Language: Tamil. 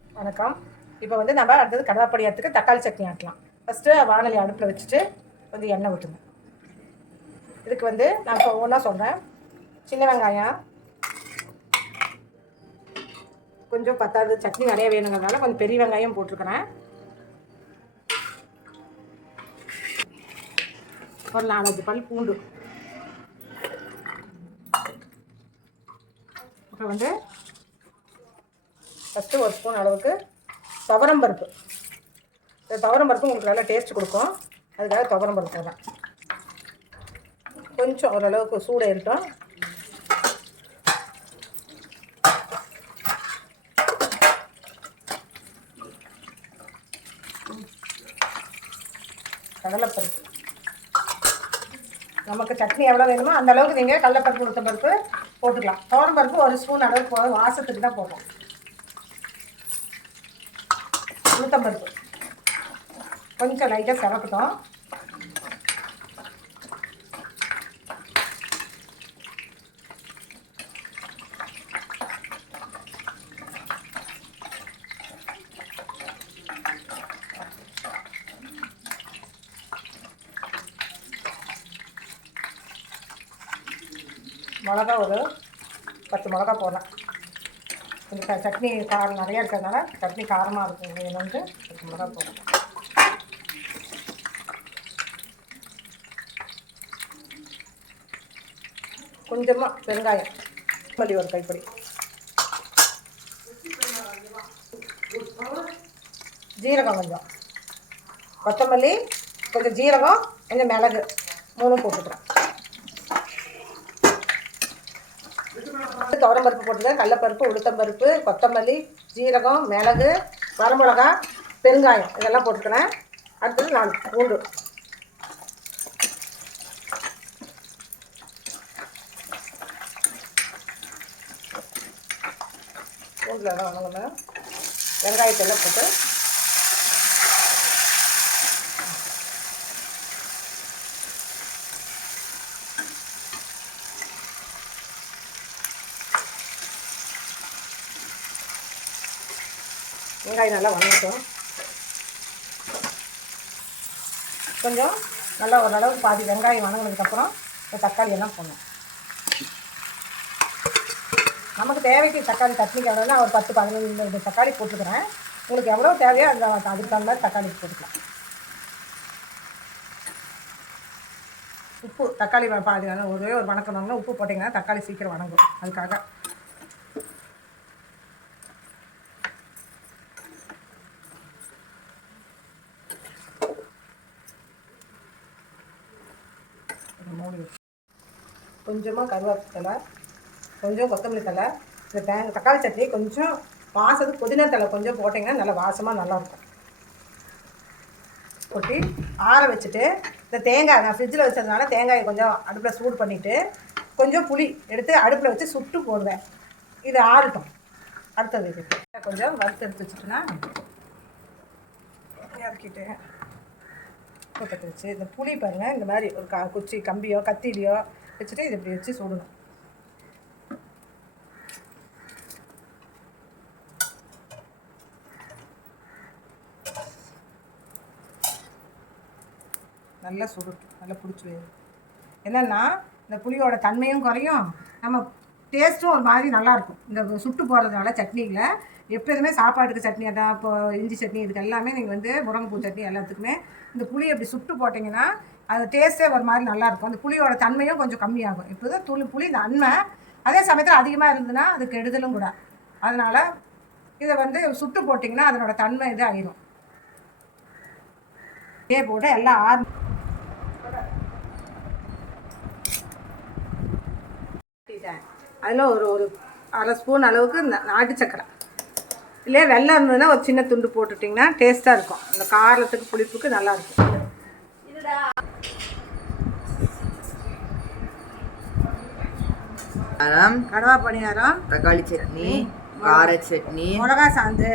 வணக்கம். இப்போ வந்து நம்ம அடுத்தது கடலைப்படியாரத்துக்கு தக்காளி சட்னி ஆட்டலாம். ஃபஸ்ட்டு வானொலி அடுப்பில் வச்சுட்டு கொஞ்சம் எண்ணெய் ஊற்றுங்க. இதுக்கு வந்து நான் இப்போ ஒவ்வொன்றா சொல்கிறேன். சின்ன வெங்காயம் கொஞ்சம் பத்தாது, சட்னி நிறைய வேணுங்கிறதுனால கொஞ்சம் பெரிய வெங்காயம் போட்டிருக்கிறேன். ஒரு 4-5 பல் பூண்டு. அப்புறம் வந்து ஃபஸ்ட்டு ஒரு ஸ்பூன் அளவுக்கு துவரம் பருப்பு. இந்த துவரம் பருப்பு உங்களுக்கு நல்லா டேஸ்ட் கொடுக்கும், அதுக்காக துவரம் பருப்பு போடுறேன். கொஞ்சம் ஓரளவுக்கு சூடு ஏறிட்டோம். கடலைப்பருப்பு நமக்கு சட்னி எவ்வளோ வேணுமோ அந்த அளவுக்கு நீங்கள் கடலைப்பருப்பு உளுத்தம் பருப்பு போட்டுக்கலாம். துவரம் பருப்பு ஒரு ஸ்பூன் அளவுக்கு போதும், வாசத்துக்கு தான் போடுறோம். உளுத்தம் பருப்பு கொஞ்சம் லைட்டாக சிறக்கட்டும். மிளகா ஒரு 10 மிளகா போடலாம். கொஞ்சம் சட்னி காரம் நிறையா இருக்கிறதுனால சட்னி காரமாக இருக்கும் வேணும்ட்டு 10 மிளகா போடலாம். கொஞ்சமாக பெருங்காயம், மல்லி ஒரு கைப்பொடி, ஜீரகம் கொஞ்சம், கொத்தமல்லி கொஞ்சம், ஜீரகம் கொஞ்சம், மிளகு 3 போட்டுக்கிறேன். துவரம்பருப்பு போட்டுக்கிறேன், கடலைப்பருப்பு, உளுத்தம்பருப்பு, கொத்தமல்லி, ஜீரகம், மிளகு, வரமிளகா, பெருங்காயம் இதெல்லாம் போட்டுக்கிறேன். அடுத்தது 4 பூண்டு. பூண்டில் எல்லாம் வணங்குங்க. வெங்காயத்தெல்லாம் போட்டு வெங்காயம் நல்லா வணங்கட்டும். கொஞ்சம் நல்லா ஓரளவுக்கு பாதி வெங்காயம் வணங்கினதுக்கப்புறம் இந்த தக்காளி எல்லாம் போடணும். நமக்கு தேவைக்கு தக்காளி சட்னிக்கு எவ்வளோன்னா ஒரு 10-15 தக்காளி போட்டுக்கிறேன். உங்களுக்கு எவ்வளோ தேவையோ அந்த அதுக்கு தகுந்த மாதிரி தக்காளி போட்டுக்கலாம். உப்பு தக்காளி பாதி ஒரே ஒரு வணக்கணும்னா உப்பு போட்டிங்கன்னா தக்காளி சீக்கிரம் வணங்கும், அதுக்காக. கொஞ்சமாக கருவேப்பிலை, கொஞ்சம் கொத்தமல்லி தழை, இந்த தக்காளி சட்னி கொஞ்சம் வாசத்துக்கு புதினா தழை கொஞ்சம் போட்டிங்கன்னா நல்லா வாசமாக நல்லாயிருக்கும். கொட்டி ஆற வச்சுட்டு இந்த தேங்காய் நான் ஃப்ரிட்ஜில் வச்சதுனால தேங்காயை கொஞ்சம் அடுப்பில் சூடு பண்ணிவிட்டு கொஞ்சம் புளி எடுத்து அடுப்பில் வச்சு சுட்டு போடுவேன். இது ஆறட்டும். அடுத்தது இது கொஞ்சம் வறுத்து எடுத்து வச்சுட்டுனா இறக்கிட்டு பற்ற வச்சு இந்த புளி பாருங்கள் இந்த மாதிரி ஒரு குச்சி கம்பியோ கத்திலையோ வச்சுட்டு இது இப்படி வச்சு சுடணும். நல்லா சுடட்டும், நல்லா பிடிச்சி என்னென்னா இந்த புளியோட தன்மையும் குறையும், நம்ம டேஸ்ட்டும் ஒரு மாதிரி நல்லாயிருக்கும். இந்த சுட்டு போடுறதுனால சட்னியில் எப்போதுமே சாப்பாட்டுக்கு சட்னி அதான் இப்போ இஞ்சி சட்னி இதுக்கு எல்லாமே நீங்கள் வந்து முருங்கைப்பூ சட்னி எல்லாத்துக்குமே இந்த புளி அப்படி சுட்டு போட்டிங்கன்னா அது டேஸ்ட்டே ஒரு மாதிரி நல்லாயிருக்கும். அந்த புளியோட தன்மையும் கொஞ்சம் கம்மியாகும். இப்போ தான் புளி நன்மை, அதே சமயத்தில் அதிகமாக இருந்ததுன்னா அது கெடுதலும் கூட. அதனால் இதை வந்து சுட்டு போட்டிங்கன்னா அதனோட தன்மை இது ஆகிடும். இதே போட்டு எல்லாம் அதில் ஒரு 1/2 ஸ்பூன் அளவுக்கு நாட்டு சக்கரை இல்லையே வெல்லம் இருந்ததுன்னா ஒரு சின்ன துண்டு போட்டுட்டிங்கன்னா டேஸ்ட்டாக இருக்கும். அந்த காரத்துக்கு புளிப்புக்கு நல்லாயிருக்கும். கடவா பணியாரம், தக்காளி சட்னி, கார சட்னி, மிளகா சாந்து,